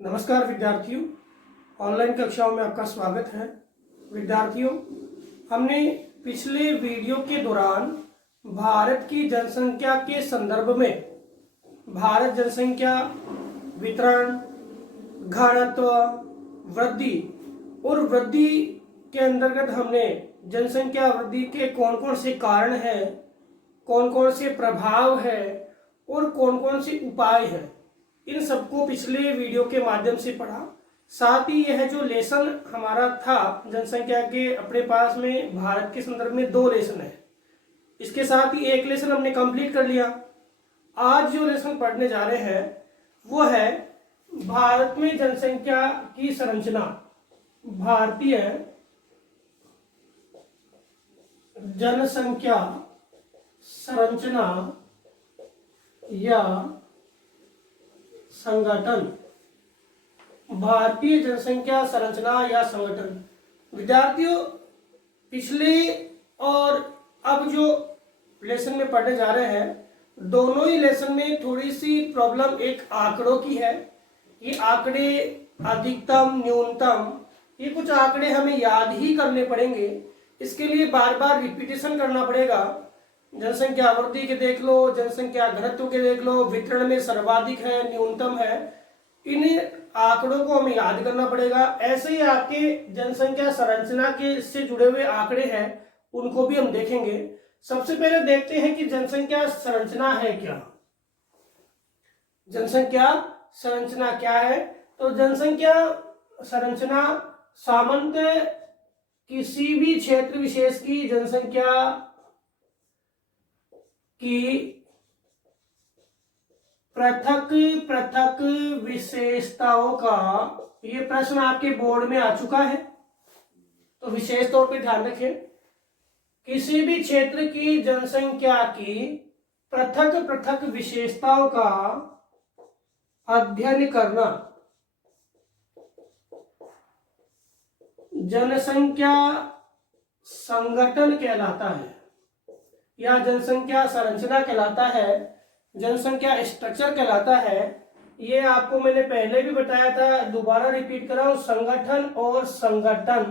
नमस्कार विद्यार्थियों, ऑनलाइन कक्षाओं में आपका स्वागत है। विद्यार्थियों, हमने पिछले वीडियो के दौरान भारत की जनसंख्या के संदर्भ में भारत जनसंख्या वितरण, घनत्व, वृद्धि और वृद्धि के अंतर्गत हमने जनसंख्या वृद्धि के कौन कौन से कारण हैं, कौन कौन से प्रभाव है और कौन कौन से उपाय हैं, इन सबको पिछले वीडियो के माध्यम से पढ़ा। साथ ही यह जो लेसन हमारा था जनसंख्या के, अपने पास में भारत के संदर्भ में 2 लेसन है, इसके साथ ही एक लेसन हमने कंप्लीट कर लिया। आज जो लेसन पढ़ने जा रहे हैं वो है भारत में जनसंख्या की संरचना, भारतीय जनसंख्या संरचना या संगठन। भारतीय जनसंख्या संरचना या संगठन। विद्यार्थियों, पिछले और अब जो लेसन में पढ़ने जा रहे हैं, दोनों ही लेसन में थोड़ी सी प्रॉब्लम एक आंकड़ों की है। ये आंकड़े अधिकतम, न्यूनतम, ये कुछ आंकड़े हमें याद ही करने पड़ेंगे। इसके लिए बार बार रिपीटेशन करना पड़ेगा। जनसंख्या वृद्धि के देख लो, जनसंख्या घनत्व के देख लो, वितरण में सर्वाधिक है, न्यूनतम है, इन आंकड़ों को हमें याद करना पड़ेगा। ऐसे ही आपके जनसंख्या संरचना के से जुड़े हुए आंकड़े हैं, उनको भी हम देखेंगे। सबसे पहले देखते हैं कि जनसंख्या संरचना है क्या। जनसंख्या संरचना क्या है? तो जनसंख्या संरचना सामान्यतः किसी भी क्षेत्र विशेष की जनसंख्या की पृथक पृथक विशेषताओं का, ये प्रश्न आपके बोर्ड में आ चुका है, तो विशेष तौर पे ध्यान रखें। किसी भी क्षेत्र की जनसंख्या की पृथक पृथक विशेषताओं का अध्ययन करना जनसंख्या संगठन कहलाता है या जनसंख्या संरचना कहलाता है, जनसंख्या स्ट्रक्चर कहलाता है। ये आपको मैंने पहले भी बताया था, दोबारा रिपीट कर रहा हूं। संगठन और संगठन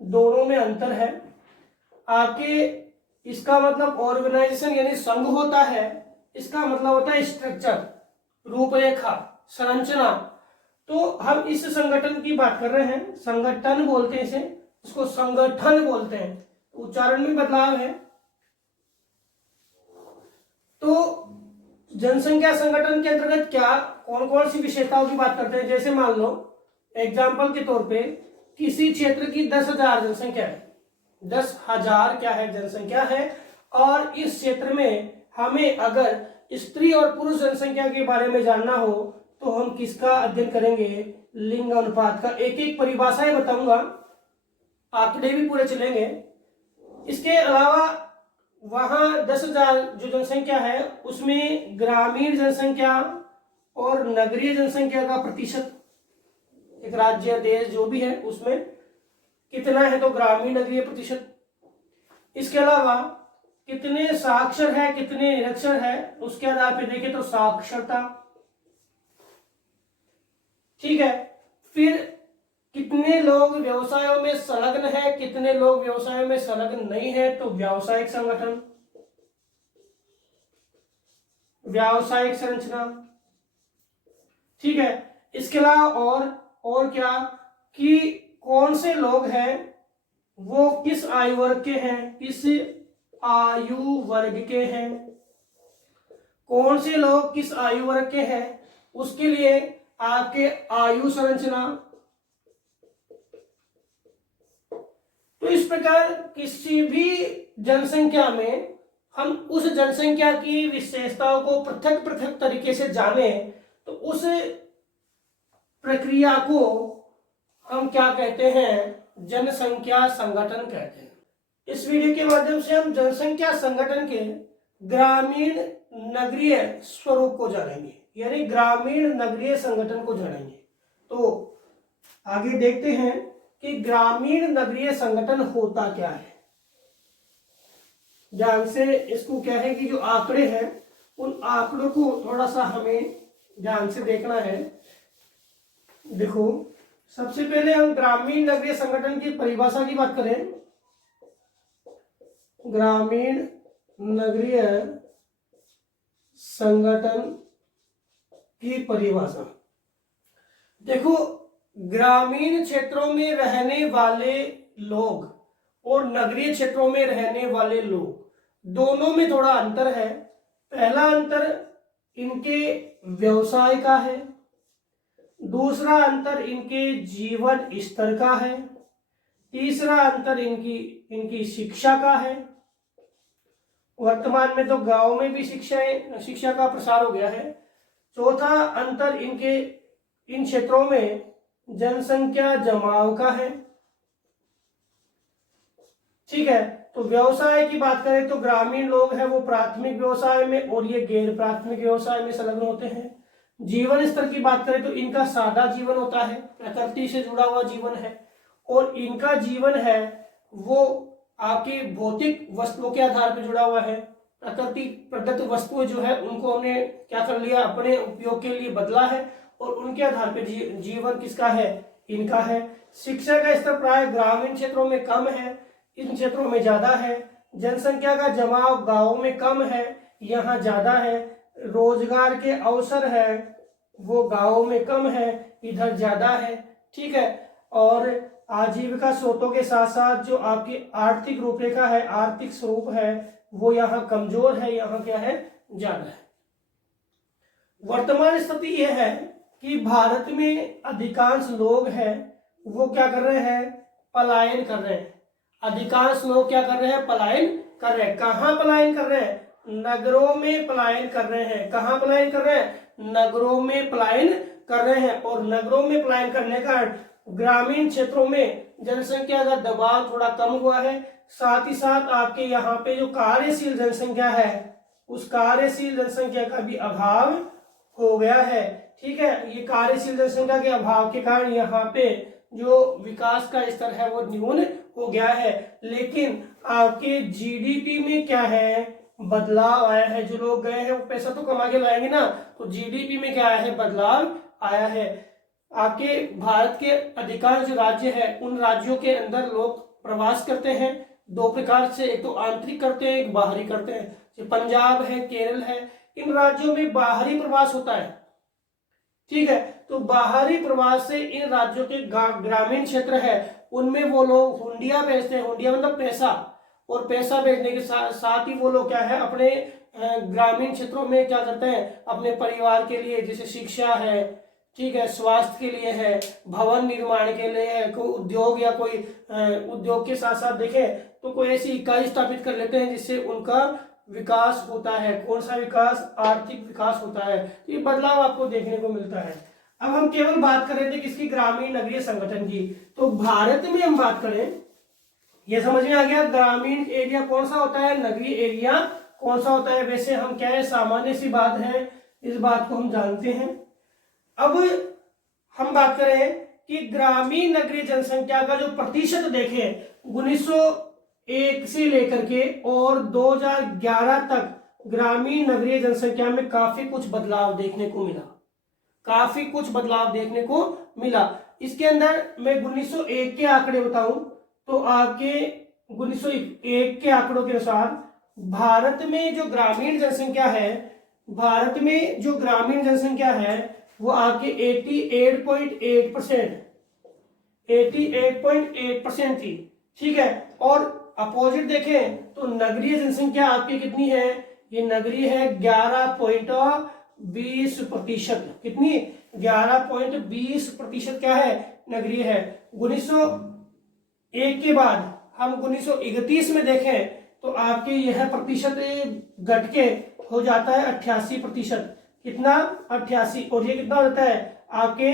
दोनों में अंतर है। आपके इसका मतलब ऑर्गेनाइजेशन यानी संघ होता है, इसका मतलब होता है स्ट्रक्चर, रूपरेखा, संरचना। तो हम इस संगठन की बात कर रहे हैं, संगठन बोलते हैं इसे, इसको संगठन बोलते हैं, उच्चारण में बदलाव है। तो जनसंख्या संगठन के अंतर्गत क्या कौन कौन सी विशेषताओं की बात करते हैं? जैसे मान लो एग्जाम्पल के तौर पे, किसी क्षेत्र की 10,000 जनसंख्या है, 10,000 क्या है? जनसंख्या है। और इस क्षेत्र में हमें अगर स्त्री और पुरुष जनसंख्या के बारे में जानना हो तो हम किसका अध्ययन करेंगे? लिंग अनुपात का। एक एक परिभाषाएं बताऊंगा, आंकड़े भी पूरे चलेंगे। इसके अलावा वहां 10,000 जो जनसंख्या है उसमें ग्रामीण जनसंख्या और नगरीय जनसंख्या का प्रतिशत, एक राज्य देश जो भी है उसमें कितना है, तो ग्रामीण नगरीय प्रतिशत। इसके अलावा कितने साक्षर है, कितने निरक्षर है, उसके आधार पर देखें तो साक्षरता, ठीक है। फिर कितने लोग व्यवसायों में संलग्न है, कितने लोग व्यवसायों में संलग्न नहीं है, तो व्यावसायिक संगठन, व्यावसायिक संरचना, ठीक है। इसके अलावा और क्या कि कौन से लोग हैं वो किस आयु वर्ग के हैं, किस आयु वर्ग के हैं, कौन से लोग किस आयु वर्ग के हैं, उसके लिए आपके आयु संरचना। तो इस प्रकार किसी भी जनसंख्या में हम उस जनसंख्या की विशेषताओं को पृथक पृथक तरीके से जाने तो उस प्रक्रिया को हम क्या कहते हैं? जनसंख्या संगठन कहते हैं। इस वीडियो के माध्यम से हम जनसंख्या संगठन के ग्रामीण नगरीय स्वरूप को जानेंगे, यानी ग्रामीण नगरीय संगठन को जानेंगे। तो आगे देखते हैं कि ग्रामीण नगरीय संगठन होता क्या है। ध्यान से इसको क्या है कि जो आंकड़े हैं उन आंकड़ों को थोड़ा सा हमें ध्यान से देखना है। देखो, सबसे पहले हम ग्रामीण नगरीय संगठन की परिभाषा की बात करें। ग्रामीण नगरीय संगठन की परिभाषा देखो, ग्रामीण क्षेत्रों में रहने वाले लोग और नगरीय क्षेत्रों में रहने वाले लोग दोनों में थोड़ा अंतर है। पहला अंतर इनके व्यवसाय का है, दूसरा अंतर इनके जीवन स्तर का है, तीसरा अंतर इनकी शिक्षा का है। वर्तमान में तो गांव में भी शिक्षा का प्रसार हो गया है। चौथा अंतर इन क्षेत्रों में जनसंख्या जमाव का है। ठीक है, तो व्यवसाय की बात करें तो ग्रामीण लोग हैं वो प्राथमिक व्यवसाय में और ये गैर प्राथमिक व्यवसाय में संलग्न होते हैं। जीवन स्तर की बात करें तो इनका सादा जीवन होता है, प्रकृति से जुड़ा हुआ जीवन है, और इनका जीवन है वो आपकी भौतिक वस्तुओं के आधार पर जुड़ा हुआ है। प्रकृति प्रदत्त वस्तुएं जो है उनको हमने क्या कर लिया, अपने उपयोग के लिए बदला है, और उनके आधार पर जीवन किसका है, इनका है। शिक्षा का स्तर प्राय ग्रामीण क्षेत्रों में कम है, इन क्षेत्रों में ज्यादा है। जनसंख्या का जमाव गांवों में कम है, यहाँ ज्यादा है। रोजगार के अवसर है वो गांवों में कम है, इधर ज्यादा है। ठीक है, और आजीविका स्रोतों के साथ साथ जो आपकी आर्थिक रूपरेखा है, आर्थिक स्वरूप है, वो यहाँ कमजोर है, यहाँ क्या है, ज्यादा है। वर्तमान स्थिति यह है कि भारत में अधिकांश लोग हैं वो क्या कर रहे हैं, पलायन कर रहे हैं। अधिकांश लोग क्या कर रहे हैं, पलायन कर रहे हैं। कहाँ पलायन कर रहे हैं, नगरों में पलायन कर रहे हैं। कहाँ पलायन कर रहे हैं, नगरों में पलायन कर रहे हैं। और नगरों में पलायन करने का ग्रामीण क्षेत्रों में जनसंख्या का दबाव थोड़ा कम हुआ है। साथ ही साथ आपके यहाँ पे जो कार्यशील जनसंख्या है उस कार्यशील जनसंख्या का भी अभाव हो गया है। ठीक है, ये कार्यशील जनसंख्या के अभाव के कारण यहाँ पे जो विकास का स्तर है वो न्यून हो गया है। लेकिन आपके जीडीपी में क्या है, बदलाव आया है। जो लोग गए हैं वो पैसा तो कमा के लाएंगे ना, तो जीडीपी में क्या आया है, बदलाव आया है। आपके भारत के अधिकांश राज्य है उन राज्यों के अंदर लोग प्रवास करते हैं दो प्रकार से, एक तो आंतरिक करते हैं, एक बाहरी करते हैं। जो पंजाब है, केरल है, इन राज्यों में बाहरी प्रवास होता है। ठीक है, तो बाहरी प्रवास से इन राज्यों के ग्रामीण क्षेत्र है उनमें वो लोग हुंडिया भेजते हैं। हुंडिया मतलब पैसा, और पैसा भेजने के साथ ही वो लोग क्या है, अपने ग्रामीण क्षेत्रों में क्या करते हैं, अपने परिवार के लिए, जैसे शिक्षा है, ठीक है, स्वास्थ्य के लिए है, भवन निर्माण के लिए है, कोई उद्योग या कोई उद्योग के साथ साथ देखें तो कोई ऐसी इकाई स्थापित कर लेते हैं जिससे उनका विकास होता है। कौन सा विकास, आर्थिक विकास होता है। तो ये बदलाव आपको देखने को मिलता है। अब हम केवल बात कर रहे थे किसकी, ग्रामीण नगरीय संगठन की। तो भारत में हम बात करें, ये समझ में आ गया ग्रामीण एरिया कौन सा होता है, नगरीय एरिया कौन सा होता है। वैसे हम क्या है, सामान्य सी बात है, इस बात को हम जानते हैं। अब हम बात करें कि ग्रामीण नगरीय जनसंख्या का जो प्रतिशत देखें 1901 से लेकर के और 2011 तक ग्रामीण नगरीय जनसंख्या में काफी कुछ बदलाव देखने को मिला, काफी कुछ बदलाव देखने को मिला। इसके अंदर मैं 1901 के आंकड़े बताऊं तो आपके 1901 के आंकड़ों के अनुसार भारत में जो ग्रामीण जनसंख्या है, भारत में जो ग्रामीण जनसंख्या है वो आपके 88.8% थी। ठीक है, और अपोजिट देखें तो नगरीय जनसंख्या आपकी कितनी है, ये नगरीय है 11.20%। कितनी, 11.20% क्या है, नगरीय है। 1901 के बाद हम 1931 में देखें तो आपके यह प्रतिशत घट के हो जाता है 88%। कितना, 88, और ये कितना हो जाता है आपके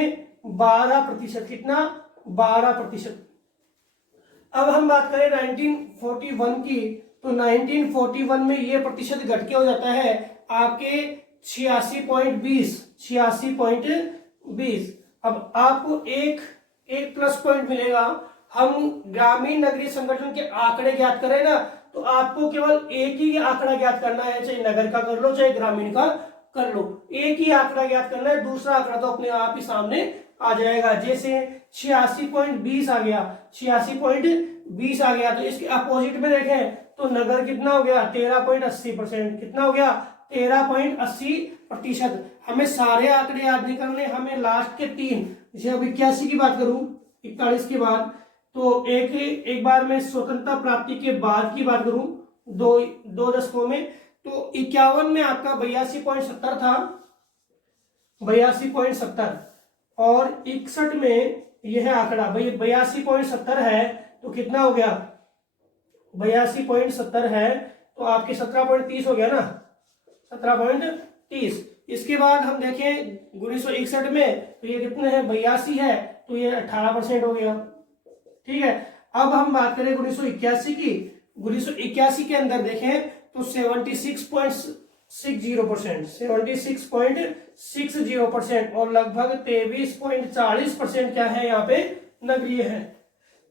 12%। कितना, 12%। अब हम बात करें 1941 की, तो 1941 में ये प्रतिशत घट के हो जाता है आपके 86.20। अब आपको एक प्लस पॉइंट मिलेगा। हम ग्रामीण नगरीय संगठन के आंकड़े ज्ञात करें ना, तो आपको केवल एक ही आंकड़ा ज्ञात करना है, चाहे नगर का कर लो चाहे ग्रामीण का कर लो, एक ही आंकड़ा ज्ञात करना है। दूसरा आंकड़ा तो अपने आप ही सामने आ जाएगा। जैसे 86.20 आ गया, 86.20 आ गया, तो इसके अपोजिट में देखें तो नगर कितना हो गया, 13.80%। कितना हो गया, 13.80%। हमें सारे आंकड़े याद नहीं करने, हमें लास्ट के तीन, जैसे अब 81 की बात करूं, 41 के बाद, तो एक बार मैं स्वतंत्रता प्राप्ति के बाद की बात करूं, दो दशकों में, तो 51 में आपका 82.70 था, 82.70, और 61 में यह आंकड़ा 82.70 है, तो कितना हो गया, 82.70 है, तो आपके 17.30 हो गया ना, 17.30। इसके बाद हम देखें 1961 में, तो ये कितने हैं, 82 है, तो ये 18% हो गया। ठीक है, अब हम बात करें 1981 की। 1981 के अंदर देखें तो 76.60%, 76.60%, और लगभग 23.40% क्या है यहाँ पे, नगरीय है।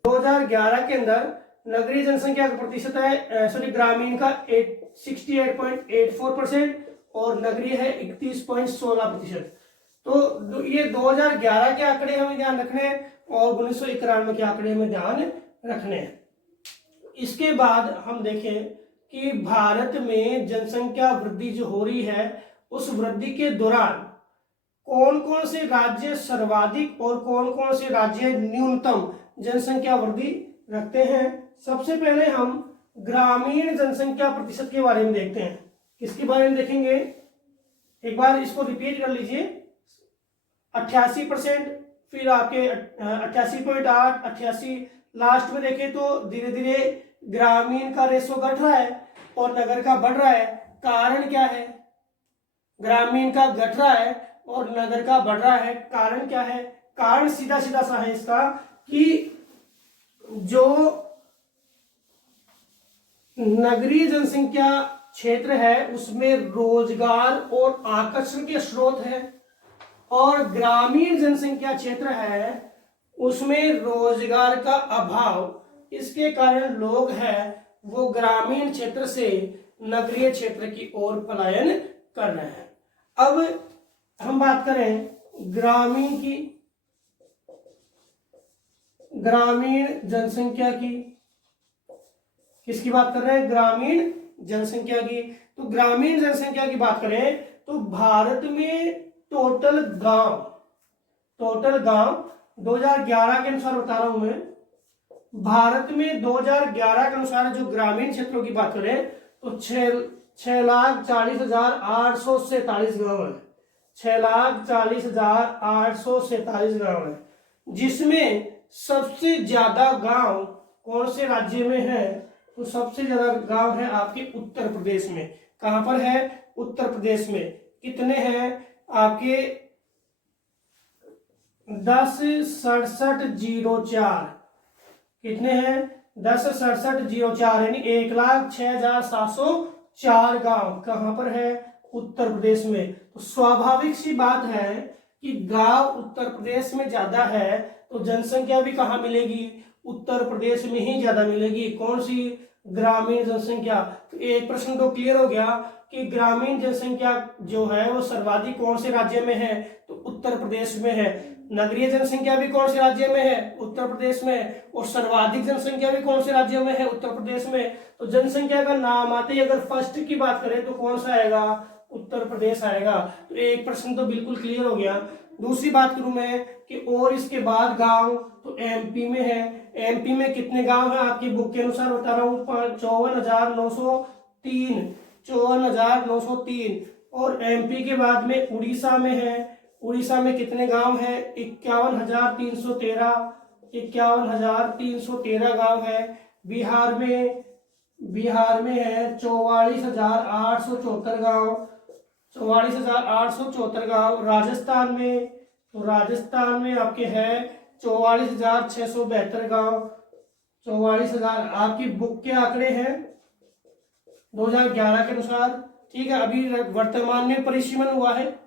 2011 के अंदर नगरीय जनसंख्या का प्रतिशत है, सॉरी ग्रामीण का 68.84%, और नगरीय है 31.16%। तो ये 2011 के आंकड़े हमें ध्यान रखने हैं, और 1991 के आंकड़े में ध्यान रखने हैं। इसके बाद हम देखें कि भारत में जनसंख्या वृद्धि जो हो रही है, उस वृद्धि के दौरान कौन कौन से राज्य सर्वाधिक और कौन कौन से राज्य न्यूनतम जनसंख्या वृद्धि रखते हैं। सबसे पहले हम ग्रामीण जनसंख्या प्रतिशत के बारे में देखते हैं। किसके बारे में देखेंगे, एक बार इसको रिपीट कर लीजिए, 88%, फिर आपके 88.8, 88, लास्ट में देखें तो धीरे धीरे ग्रामीण का रेशो घट रहा है और नगर का बढ़ रहा है। कारण क्या है, ग्रामीण का घट रहा है और नगर का बढ़ रहा है, कारण क्या है, कारण सीधा सीधा सा है इसका कि जो नगरीय जनसंख्या क्षेत्र है उसमें रोजगार और आकर्षण के स्रोत है, और ग्रामीण जनसंख्या क्षेत्र है उसमें रोजगार का अभाव। इसके कारण लोग हैं वो ग्रामीण क्षेत्र से नगरीय क्षेत्र की ओर पलायन कर रहे हैं। अब हम बात करें ग्रामीण की, ग्रामीण जनसंख्या की, किसकी बात कर रहे हैं, ग्रामीण जनसंख्या की। तो ग्रामीण जनसंख्या की बात करें तो भारत में टोटल गांव 2011 के अनुसार बता रहा हूं मैं, भारत में 2011 के अनुसार जो ग्रामीण क्षेत्रों की बात करें तो 6,40,847 गांव है, 6,40,847 गांव है, जिसमें सबसे ज्यादा गांव कौन से राज्य में है, तो सबसे ज्यादा गांव है आपके उत्तर प्रदेश में। कहां पर है, उत्तर प्रदेश में। कितने हैं आपके, 10,67,04, कितने हैं, 10,67,04, यानी 1,06,704 गांव कहां पर है, उत्तर प्रदेश में। तो स्वाभाविक सी बात है कि गांव उत्तर प्रदेश में ज्यादा है तो जनसंख्या भी कहां मिलेगी, उत्तर प्रदेश में ही ज्यादा मिलेगी। कौन सी, ग्रामीण जनसंख्या। तो एक प्रश्न तो क्लियर हो गया कि ग्रामीण जनसंख्या जो है वो सर्वाधिक कौन से राज्य में है, तो उत्तर प्रदेश में है। नगरीय जनसंख्या भी कौन से राज्य में है, उत्तर प्रदेश में, और सर्वाधिक जनसंख्या भी कौन से राज्य में है, उत्तर प्रदेश में। तो जनसंख्या का नाम आते ही अगर फर्स्ट की बात करें तो कौन सा आएगा, उत्तर प्रदेश आएगा। तो एक प्रश्न तो बिल्कुल क्लियर हो गया। दूसरी बात करूं मैं कि और इसके बाद गांव, तो एमपी में है। एमपी में कितने गांव हैं आपकी बुक के अनुसार बता रहा हूं, 54,903। और एमपी के बाद में उड़ीसा में है। उड़ीसा में कितने गांव है, 51,313 गांव है। बिहार में है 44,874 गांव, 44,874 गांव। राजस्थान में आपके है 44,672 गांव, 44,000 आपकी बुक के आंकड़े हैं 2011 के अनुसार। ठीक है, अभी वर्तमान में परिसीमन हुआ है।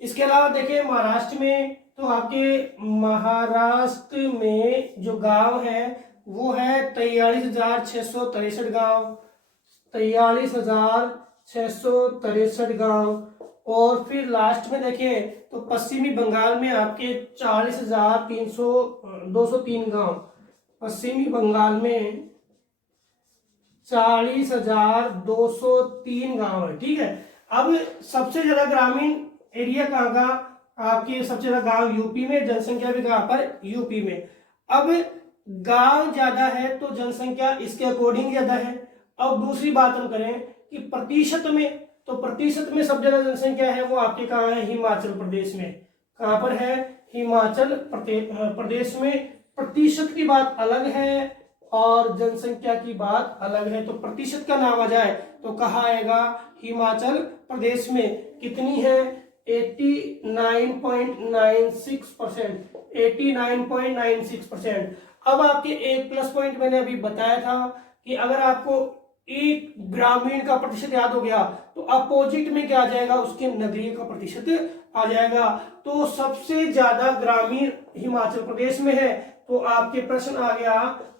इसके अलावा देखिए महाराष्ट्र में, तो आपके महाराष्ट्र में जो गांव है वो है 43,663 गांव, 43,663 गांव। और फिर लास्ट में देखें तो पश्चिमी बंगाल में आपके 40,203 गांव, पश्चिमी बंगाल में 40,203 गांव है। ठीक है, अब सबसे ज्यादा ग्रामीण एरिया कहाँ का, आपके सबसे ज्यादा गांव यूपी में, जनसंख्या भी कहाँ पर, यूपी में। अब गांव ज्यादा है तो जनसंख्या इसके अकॉर्डिंग ज्यादा है। अब दूसरी बात हम करें कि प्रतिशत में, तो प्रतिशत में सबसे ज्यादा जनसंख्या है वो आपके कहाँ है, हिमाचल प्रदेश में। कहाँ पर है, हिमाचल प्रदेश में। प्रतिशत की बात अलग है और जनसंख्या की बात अलग है। तो प्रतिशत का नाम आ जाए तो कहा आएगा, हिमाचल प्रदेश में कितनी है, 89.96%, 89.96%। अब आपके एक प्लस पॉइंट मैंने अभी बताया था कि अगर आपको एक ग्रामीण का प्रतिशत याद हो गया तो अपोजिट में क्या आ जाएगा, उसके नगरीय का प्रतिशत आ जाएगा। तो सबसे ज्यादा ग्रामीण हिमाचल प्रदेश में है। तो आपके प्रश्न आ गया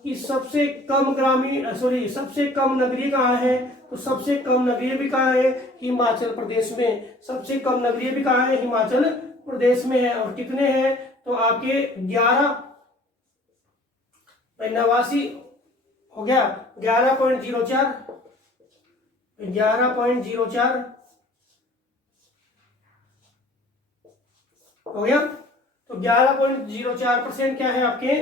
कि सबसे कम ग्रामीण सबसे कम नगरीय कहाँ है, तो सबसे कम नगरीय भी कहाँ है, हिमाचल प्रदेश में। सबसे कम नगरीय भी कहाँ है, हिमाचल प्रदेश में है। और कितने हैं, तो आपके 89 हो गया, 11.04 हो गया। तो 11.04% क्या है, आपके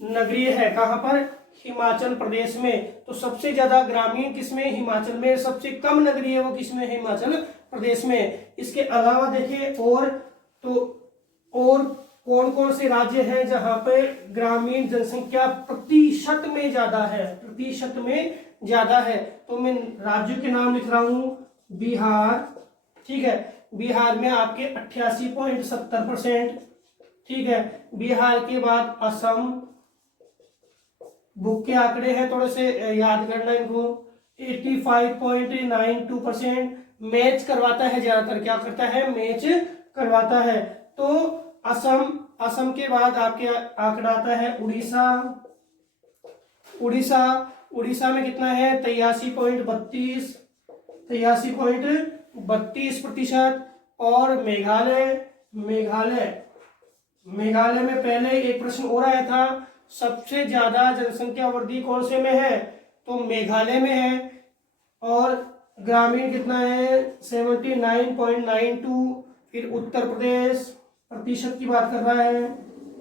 नगरीय है। कहां पर, हिमाचल प्रदेश में। तो सबसे ज्यादा ग्रामीण किसमें, हिमाचल में। सबसे कम नगरीय वो किसमें, हिमाचल प्रदेश में। इसके अलावा देखिए और कौन कौन से राज्य हैं जहां पे ग्रामीण जनसंख्या प्रतिशत में ज्यादा है, प्रतिशत में ज्यादा है। तो मैं राज्यों के नाम लिख रहा हूं, बिहार, ठीक है, बिहार में आपके 88.70%, ठीक है। बिहार के बाद असम, बुक के आंकड़े हैं थोड़े से याद करना इनको, 85.92%। मैच करवाता है ज्यादातर, क्या करता है, मैच करवाता है। तो असम के बाद आपके आंकड़ा आता है उड़ीसा में कितना है, 83.32%। और मेघालय में पहले एक प्रश्न और आया था, सबसे ज्यादा जनसंख्या वृद्धि कौन से में है, तो मेघालय में है। और ग्रामीण कितना है, 79.92। फिर उत्तर प्रदेश, प्रतिशत की बात कर रहा है,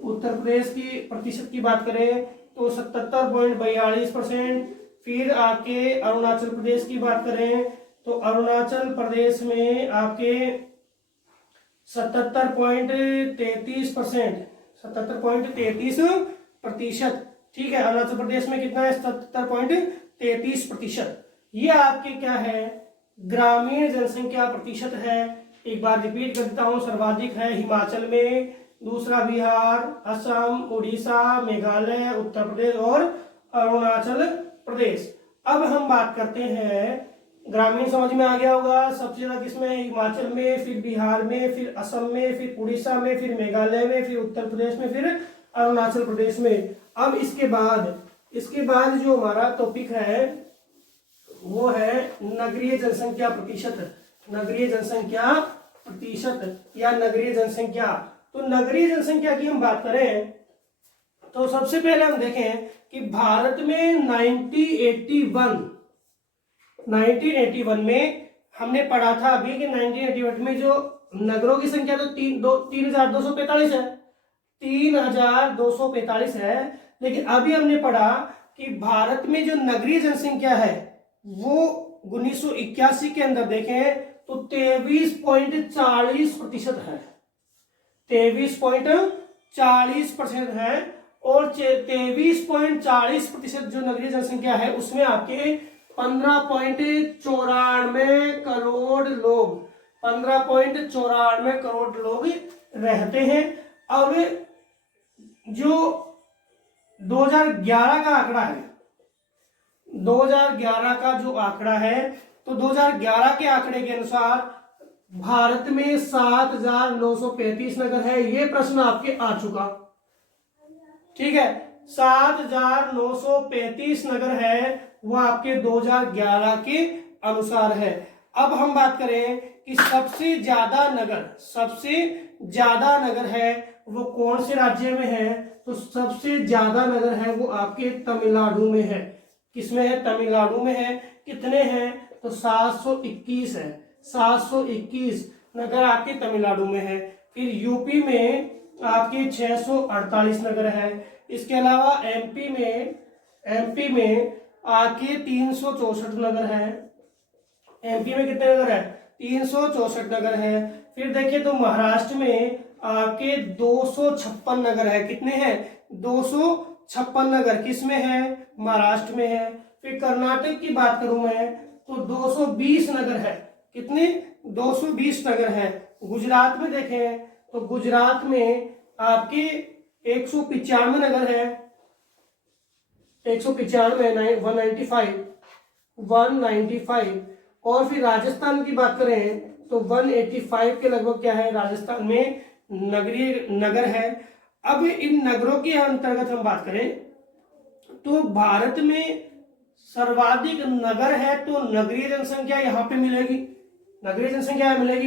उत्तर प्रदेश की प्रतिशत की बात करें तो 77.42%। फिर आपके अरुणाचल प्रदेश की बात करें तो अरुणाचल प्रदेश में आपके 77.33%, 77.33%, ठीक है। अरुणाचल प्रदेश में कितना है, 77.33%। ये आपके क्या है, ग्रामीण जनसंख्या प्रतिशत है। एक बार रिपीट कर देता हूं, सर्वाधिक है हिमाचल में, दूसरा बिहार, असम, उड़ीसा, मेघालय, उत्तर प्रदेश और अरुणाचल प्रदेश। अब हम बात करते हैं, ग्रामीण समझ में आ गया होगा, सबसे ज्यादा किसमें, हिमाचल में, फिर बिहार में, फिर असम में, फिर उड़ीसा में, फिर मेघालय में, फिर उत्तर प्रदेश में, फिर अरुणाचल प्रदेश में। अब इसके बाद जो हमारा टॉपिक है वो है नगरीय जनसंख्या प्रतिशत, नगरीय जनसंख्या प्रतिशत या नगरीय जनसंख्या। तो नगरीय जनसंख्या की हम बात करें तो सबसे पहले हम देखें कि भारत में 1981 में हमने पढ़ा था अभी कि 1981 में जो नगरों की संख्या तो 3245 है, 3245 है। लेकिन अभी हमने पढ़ा कि भारत में जो नगरीय जनसंख्या है वो 1981 के अंदर देखें तो 23.40% है, 23.40% है। और 23.40% जो नगरीय जनसंख्या है उसमें आपके 15.94 करोड़ लोग, 15.94 करोड़ लोग रहते हैं। अब जो 2011 का आंकड़ा है, 2011 का जो आंकड़ा है, तो 2011 के आंकड़े के अनुसार भारत में 7,935 नगर है। ये प्रश्न आपके आ चुका, ठीक है, 7,935 नगर है, वो आपके 2011 के अनुसार है। अब हम बात करें कि सबसे ज्यादा नगर है वो कौन से राज्य में है, तो सबसे ज्यादा नगर है वो आपके तमिलनाडु में है। किसमें है? तमिलनाडु में है। कितने हैं? तो 721 है। 721 नगर आपके तमिलनाडु में है। फिर यूपी में आपके 648 नगर है। इसके अलावा एमपी में आपके 364 नगर है। एमपी में कितने नगर है? 364 नगर है। फिर देखिए तो महाराष्ट्र में आपके 256 नगर है। कितने हैं? 256 नगर किस में है? महाराष्ट्र में है। फिर कर्नाटक की बात करूं मैं तो 220 नगर है। कितने? 220 नगर है। गुजरात में देखें तो गुजरात में आपके 195 नगर है। 195 195। और फिर राजस्थान की बात करें तो 185 के लगभग क्या है? राजस्थान में नगरीय नगर है। अब इन नगरों के अंतर्गत हम बात करें तो भारत में सर्वाधिक नगर है तो नगरीय जनसंख्या यहाँ पे मिलेगी,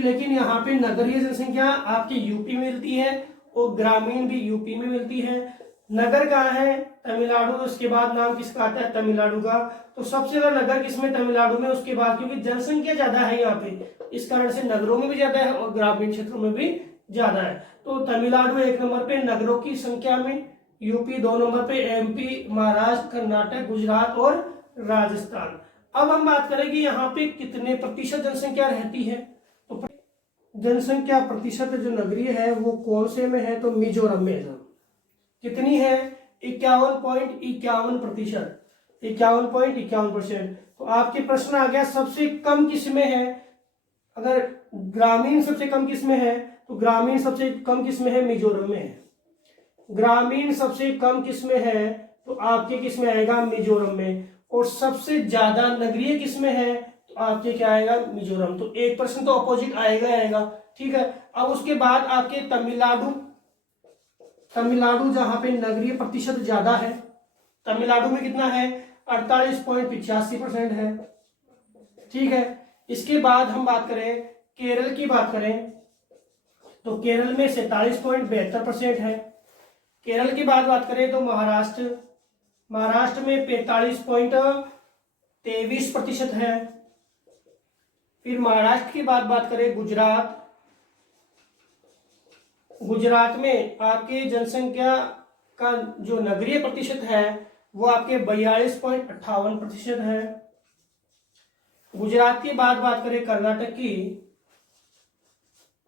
लेकिन यहाँ पे नगरीय जनसंख्या आपकी यूपी में मिलती है और ग्रामीण भी यूपी में मिलती है। नगर कहाँ है? तमिलनाडु। उसके बाद नाम किसका आता है? तमिलनाडु का। तो सबसे ज्यादा नगर किसमें? तमिलनाडु में। उसके बाद क्योंकि जनसंख्या ज्यादा है यहाँ पे, इस कारण से नगरों में भी ज्यादा है और ग्रामीण क्षेत्रों में भी ज्यादा है। तो तमिलनाडु 1 नंबर पे नगरों की संख्या में, यूपी 2 नंबर पे, एमपी, महाराष्ट्र, कर्नाटक, गुजरात और राजस्थान। अब हम बात करें कि यहाँ पे कितने प्रतिशत जनसंख्या रहती है। तो जनसंख्या प्रतिशत जो नगरीय है वो कौन से में है? तो मिजोरम में है। कितनी है? 51.51%। 51.51%। तो आपके प्रश्न आ गया सबसे कम किस में है? अगर ग्रामीण सबसे कम किस में है तो ग्रामीण सबसे कम किस में है? मिजोरम में है। ग्रामीण सबसे कम किस में है तो आपके किस में आएगा? मिजोरम में। और सबसे ज्यादा नगरीय किस में है तो आपके क्या आएगा? मिजोरम। तो 1% तो अपोजिट आएगा। ठीक है। अब उसके बाद आपके तमिलनाडु जहां पे नगरीय प्रतिशत ज्यादा है, तमिलनाडु में कितना है? 48.85% है। ठीक है। इसके बाद हम बात करें केरल की बात करें तो केरल में 47.72% है। केरल की बात करें तो महाराष्ट्र में 45.23% है। फिर महाराष्ट्र की बात करें गुजरात में आपकी जनसंख्या का जो नगरीय प्रतिशत है वो आपके 42.58% है। गुजरात की बात करें कर्नाटक की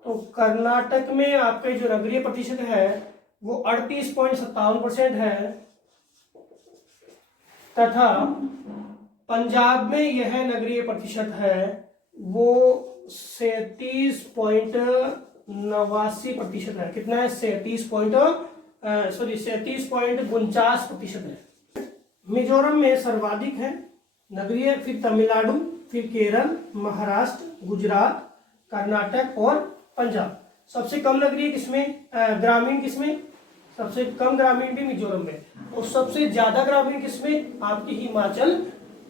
तो कर्नाटक में आपके जो नगरीय प्रतिशत है वो 38.57% है। तथा पंजाब में यह नगरीय प्रतिशत है वो 37.89% है। कितना है? 37.49% है। मिजोरम में सर्वाधिक है नगरीय, फिर तमिलनाडु, फिर केरल, महाराष्ट्र, गुजरात, कर्नाटक और पंजाब। सबसे कम नगरीय किसमें? ग्रामीण किसमें? सबसे कम ग्रामीण भी मिजोरम में। और सबसे ज्यादा ग्रामीण किसमें? आपकी हिमाचल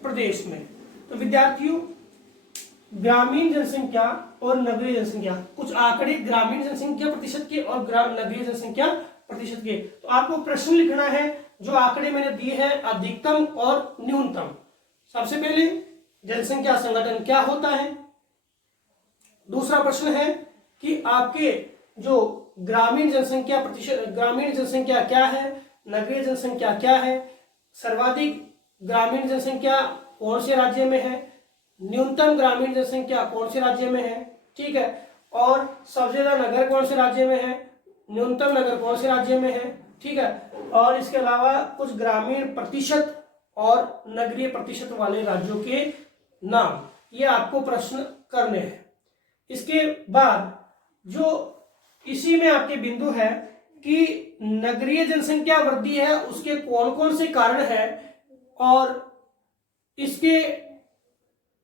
प्रदेश में। तो विद्यार्थियों, ग्रामीण जनसंख्या और नगरीय जनसंख्या, कुछ आंकड़े ग्रामीण जनसंख्या प्रतिशत के और नगरीय जनसंख्या प्रतिशत के। तो आपको प्रश्न लिखना है, जो आंकड़े मैंने दिए हैं अधिकतम और न्यूनतम। सबसे पहले जनसंख्या संगठन क्या होता है। दूसरा प्रश्न है कि आपके जो ग्रामीण जनसंख्या क्या है, नगरीय जनसंख्या क्या है, सर्वाधिक ग्रामीण जनसंख्या कौन से राज्य में है, न्यूनतम ग्रामीण जनसंख्या कौन से राज्य में है। ठीक है। और सबसे ज्यादा नगर कौन से राज्य में है, न्यूनतम नगर कौन से राज्य में है। ठीक है। और इसके अलावा कुछ ग्रामीण प्रतिशत और नगरीय प्रतिशत वाले राज्यों के नाम, ये आपको प्रश्न करने हैं। इसके बाद जो इसी में आपके बिंदु है कि नगरीय जनसंख्या वृद्धि है उसके कौन कौन से कारण है और इसके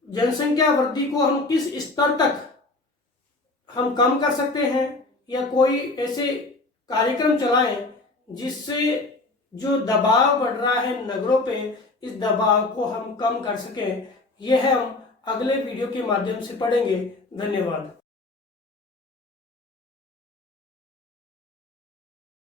जनसंख्या वृद्धि को हम किस स्तर तक हम कम कर सकते हैं, या कोई ऐसे कार्यक्रम चलाएं जिससे जो दबाव बढ़ रहा है नगरों पे, इस दबाव को हम कम कर सकें। यह हम अगले वीडियो के माध्यम से पढ़ेंगे। धन्यवाद।